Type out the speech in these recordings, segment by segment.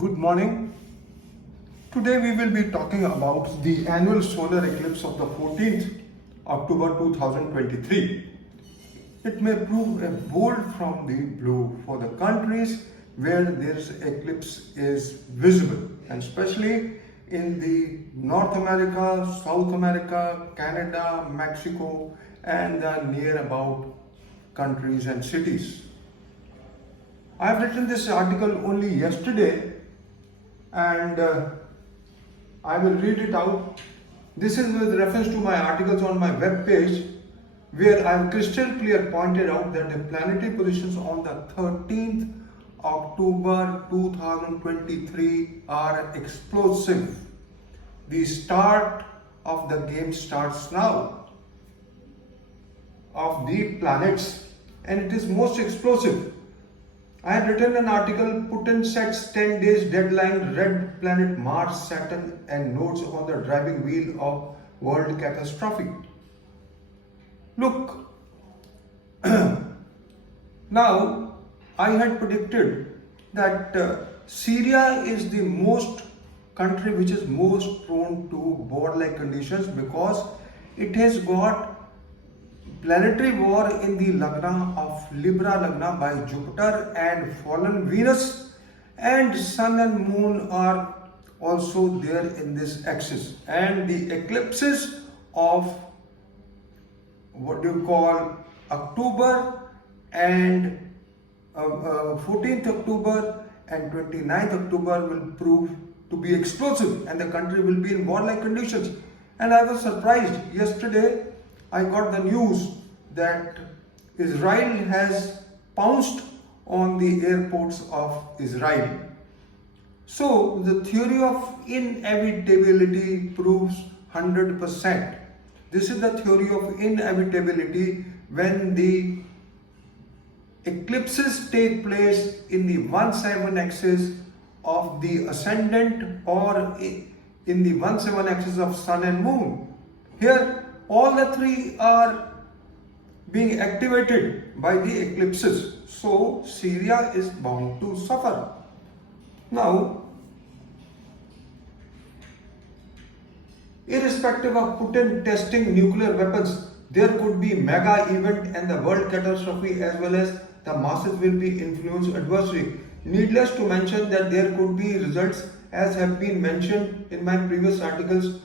Good morning. Today we will be talking about the annual solar eclipse of the 14th October 2023. It may prove a bolt from the blue for the countries where this eclipse is visible, and especially in the North America, South America, Canada, Mexico, and the near about countries and cities. I have written this article only yesterday and I will read it out. This is with reference to my articles on my webpage, where I have crystal clear pointed out that the planetary positions on the 13th October 2023 are explosive. The start of the game starts now of the planets, and it is most explosive. I had written an article, Putin sets 10 days deadline, red planet Mars, Saturn and nodes on the driving wheel of world catastrophe. Look, now I had predicted that Syria is the most country which is most prone to war-like conditions because it has got planetary war in the Lagna of Libra Lagna by Jupiter and fallen Venus, and Sun and Moon are also there in this axis, and the eclipses of what you call October and 14th October and 29th October will prove to be explosive, and the country will be in war-like conditions. And I was surprised yesterday. I got the news that Israel has pounced on the airports of Israel. So the theory of inevitability proves 100%. This is the theory of inevitability when the eclipses take place in the 1/7 axis of the ascendant or in the 1/7 axis of Sun and Moon. Here all the three are being activated by the eclipses. So Syria is bound to suffer. Now, irrespective of Putin testing nuclear weapons, there could be mega event and the world catastrophe, as well as the masses will be influenced adversely. Needless to mention that there could be results, as have been mentioned in my previous articles,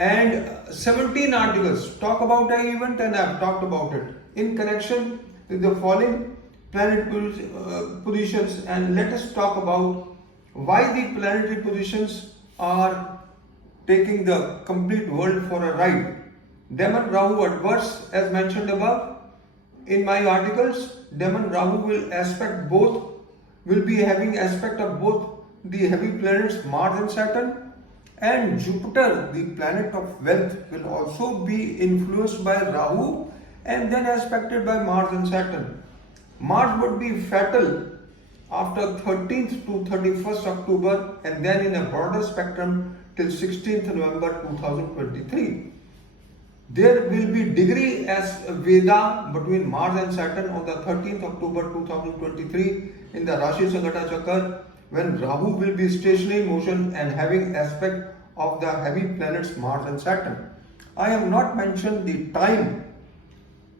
and 17 articles talk about the event, and I have talked about it in connection with the falling planet positions. And let us talk about why the planetary positions are taking the complete world for a ride. Demon Rahu adverse, as mentioned above in my articles. Demon Rahu will be having aspect of both the heavy planets Mars and Saturn. And Jupiter, the planet of wealth, will also be influenced by Rahu and then aspected by Mars and Saturn. Mars would be fatal after 13th to 31st October and then in a broader spectrum till 16th November 2023. There will be degree as Veda between Mars and Saturn on the 13th October 2023 in the Rashi Sangata Chakra, when Rahu will be stationary in motion and having aspect of the heavy planets Mars and Saturn. I have not mentioned the time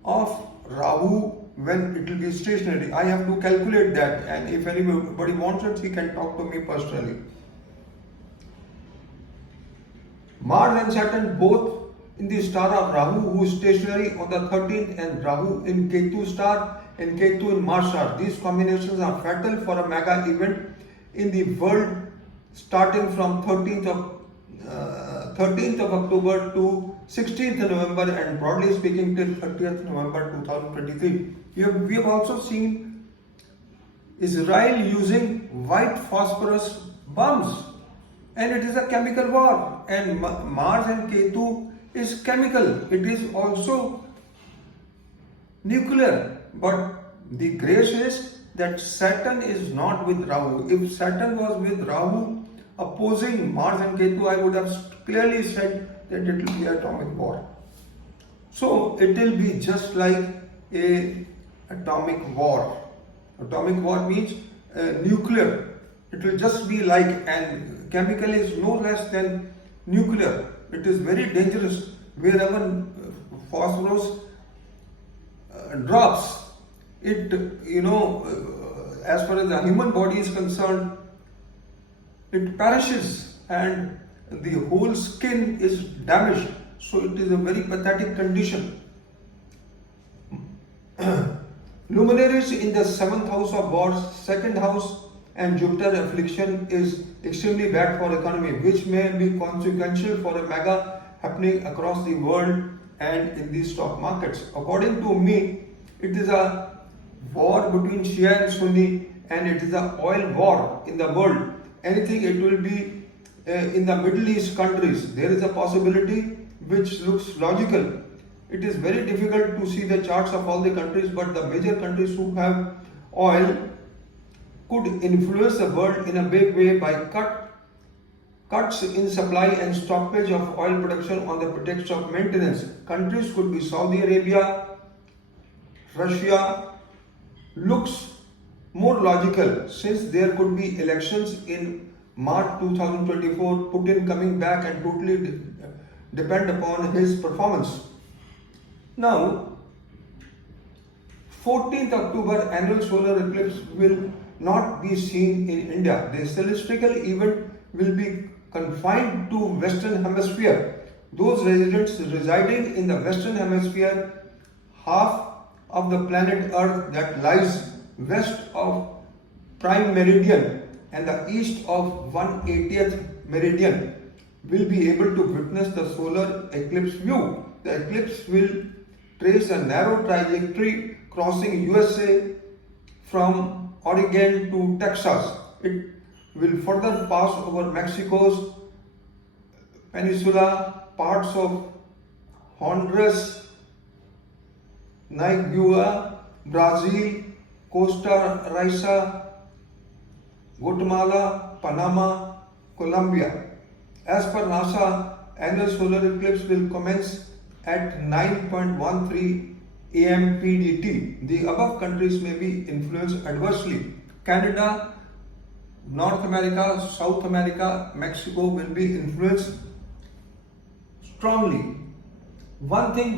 of Rahu when it will be stationary. I have to calculate that, and if anybody wants it, he can talk to me personally. Mars and Saturn both in the star of Rahu, who is stationary on the 13th, and Rahu in Ketu star and Ketu in Mars star. These combinations are fatal for a mega event in the world starting from 13th of October to 16th November and broadly speaking till 30th November 2023. We have also seen Israel using white phosphorus bombs, and it is a chemical war, and Mars and Ketu is chemical. It is also nuclear, but the grace is that Saturn is not with Rahu. If Saturn was with Rahu opposing Mars and Ketu, I would have clearly said that it will be atomic war. So it will be just like a atomic war. Atomic war means nuclear It will just be like, and chemical is no less than nuclear. It is very dangerous. Wherever phosphorus drops, it, as far as the human body is concerned, it perishes and the whole skin is damaged. So it is a very pathetic condition. Luminaries in the 7th house of wars, 2nd house, and Jupiter affliction is extremely bad for economy, which may be consequential for a mega happening across the world and in the stock markets. According to me, it is a war between Shia and Sunni, and it is a oil war in the world. Anything, it will be in the Middle East countries. There is a possibility which looks logical. It is very difficult to see the charts of all the countries, but the major countries who have oil could influence the world in a big way by cuts in supply and stoppage of oil production on the pretext of maintenance. Countries could be Saudi Arabia, Russia. Looks more logical since there could be elections in March 2024, Putin coming back and totally depend upon his performance. Now, 14th October annual solar eclipse will not be seen in India. The celestial event will be confined to Western Hemisphere. Those residents residing in the Western Hemisphere, half of the planet Earth that lies west of Prime Meridian and the east of 1/80th Meridian, will be able to witness the solar eclipse view. The eclipse will trace a narrow trajectory crossing USA from Oregon to Texas. It will further pass over Mexico's peninsula, parts of Honduras, Nicaragua, Brazil, Costa Rica, Guatemala, Panama, Colombia. As per NASA, annual solar eclipse will commence at 9:13 AM PDT. The above countries may be influenced adversely. Canada, North America, South America, Mexico will be influenced strongly. One thing,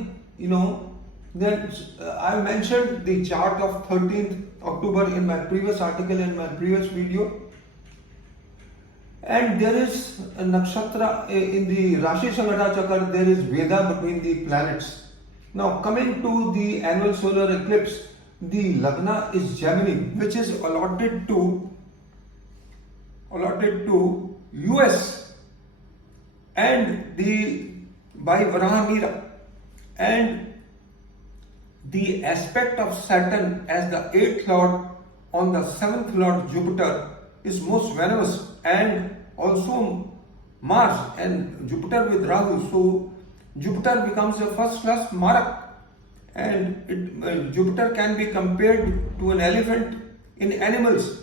then I mentioned the chart of 13th October in my previous article, in my previous video. And there is a nakshatra in the Rashi Sangata Chakra, there is Veda between the planets. Now coming to the annual solar eclipse, the Lagna is Gemini, which is allotted to US and by Varahamira, and the aspect of Saturn as the 8th lord on the 7th lord Jupiter is most venomous, and also Mars and Jupiter with Rahu. So Jupiter becomes a first class Marak, and Jupiter can be compared to an elephant in animals,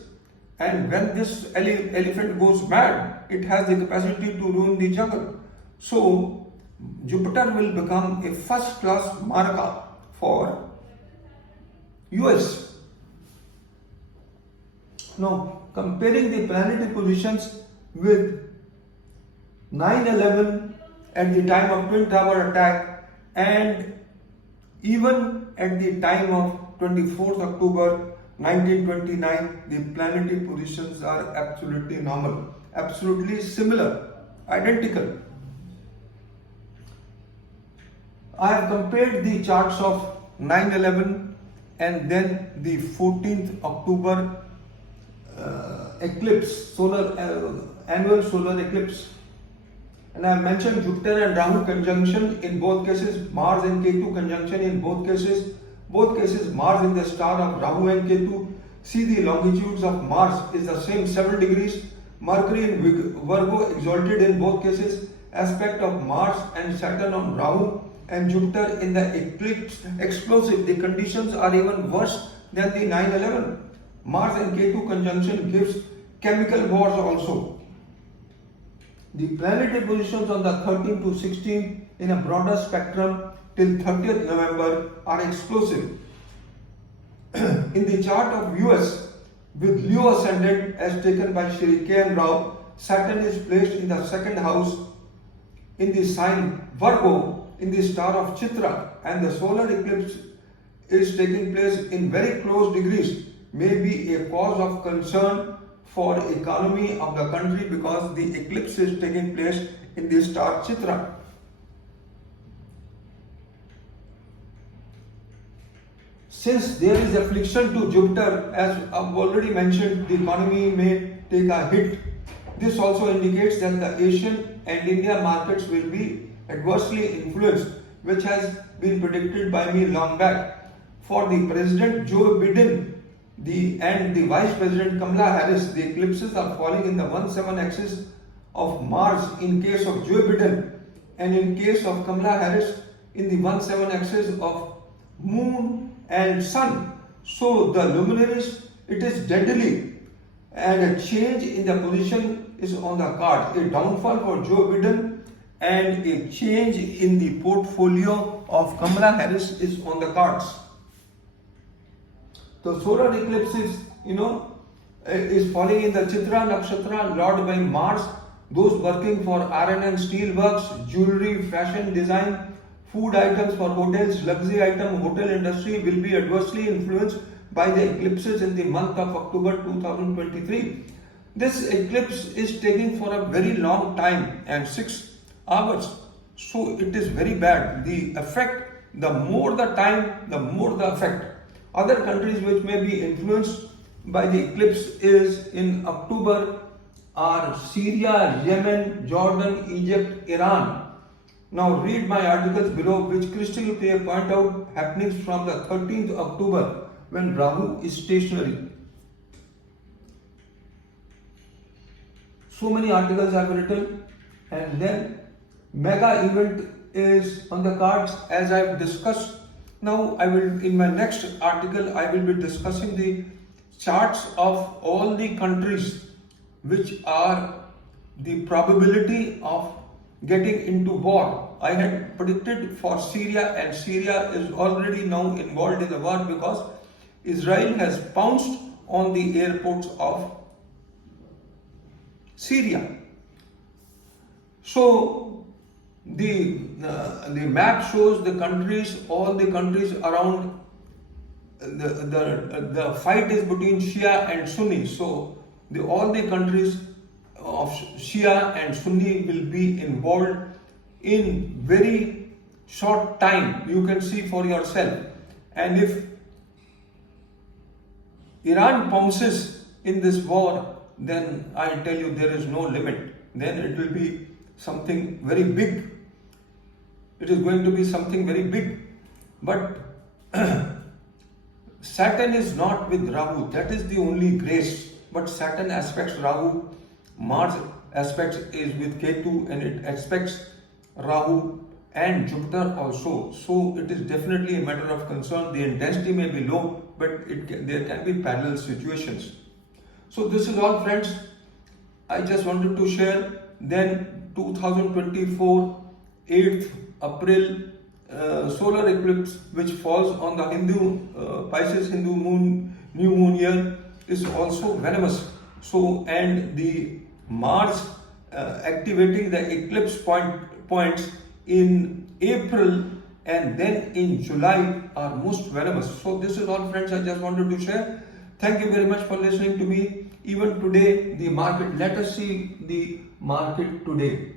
and when this elephant goes mad, it has the capacity to ruin the jungle. So Jupiter will become a first class Maraka for US. Now comparing the planetary positions with 9/11 at the time of Twin Tower attack, and even at the time of 24th October 1929, the planetary positions are absolutely normal, absolutely similar, identical. I have compared the charts of 9/11 and then the 14th October eclipse, annual solar eclipse. And I mentioned Jupiter and Rahu conjunction in both cases, Mars and Ketu conjunction in both cases. Both cases, Mars in the star of Rahu and Ketu. See, the longitudes of Mars is the same, 7 degrees. Mercury in Virgo exalted in both cases. Aspect of Mars and Saturn on Rahu and Jupiter in the eclipse explosive. The conditions are even worse than the 9/11. Mars and Ketu conjunction gives chemical wars also. The planetary positions on the 13th to 16th in a broader spectrum till 30th November are explosive. In the chart of US, with Leo ascendant as taken by Shri K.M. Rao. Saturn is placed in the second house in the sign Virgo in the star of Chitra, and the solar eclipse is taking place in very close degrees, may be a cause of concern for economy of the country because the eclipse is taking place in the star Chitra. Since there is affliction to Jupiter, as I've already mentioned, the economy may take a hit. This also indicates that the Asian and India markets will be adversely influenced, which has been predicted by me long back. For the President Joe Biden and the Vice President Kamala Harris, the eclipses are falling in the 1/7 axis of Mars in case of Joe Biden, and in case of Kamala Harris in the 1/7 axis of Moon and Sun. So the luminaries, it is deadly, and a change in the position is on the card. A downfall for Joe Biden and a change in the portfolio of Kamala Harris is on the cards. The solar eclipse is falling in the Chitra Nakshatra, lord by Mars. Those working for iron and steel works, jewelry, fashion design, food items for hotels, luxury item, hotel industry will be adversely influenced by the eclipses in the month of October 2023. This eclipse is taking for a very long time and 6 hours. So it is very bad. The effect, the more the time, the more the effect. Other countries which may be influenced by the eclipse is in October are Syria, Yemen, Jordan, Egypt, Iran. Now read my articles below which crystal clear point out happenings from the 13th October when Rahu is stationary. So many articles I have written, and then mega event is on the cards as I have discussed. Now I will, in my next article, I will be discussing the charts of all the countries which are the probability of getting into war. I had predicted for Syria, and Syria is already now involved in the war because Israel has pounced on the airports of Syria. So the map shows the countries, all the countries around. The fight is between Shia and Sunni. So all the countries of Shia and Sunni will be involved in very short time. You can see for yourself. And if Iran pounces in this war, then I tell you there is no limit. Then it will be something very big. It is going to be something very big. But Saturn is not with Rahu. That is the only grace. But Saturn aspects Rahu. Mars aspects is with Ketu, and it aspects Rahu and Jupiter also. So it is definitely a matter of concern. The intensity may be low, but there can be parallel situations. So this is all, friends. I just wanted to share. Then 2024 8th April solar eclipse, which falls on the Hindu Pisces Hindu moon new moon year, is also venomous. So, and the Mars activating the eclipse points in April and then in July are most venomous. So this is all, friends, I just wanted to share. Thank you very much for listening to me. Even today, the market, let us see the market today.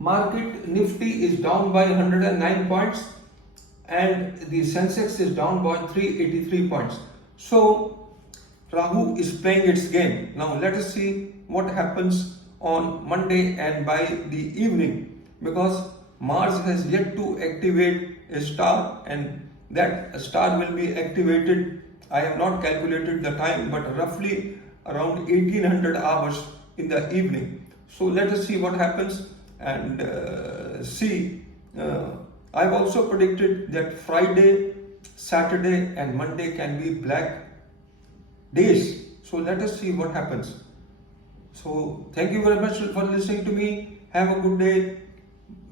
Market Nifty is down by 109 points and the Sensex is down by 383 points. So Rahu is playing its game. Now let us see what happens on Monday and by the evening, because Mars has yet to activate a star, and that star will be activated. I have not calculated the time, but roughly around 1800 hours in the evening. So let us see what happens and see. I've also predicted that Friday, Saturday and Monday can be black days. So let us see what happens. So thank you very much for listening to me. Have a good day.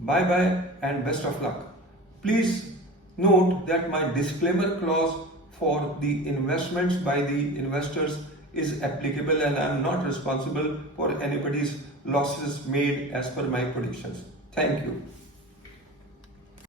Bye bye and best of luck. Please note that my disclaimer clause for the investments by the investors is applicable, and I am not responsible for anybody's losses made as per my predictions. Thank you.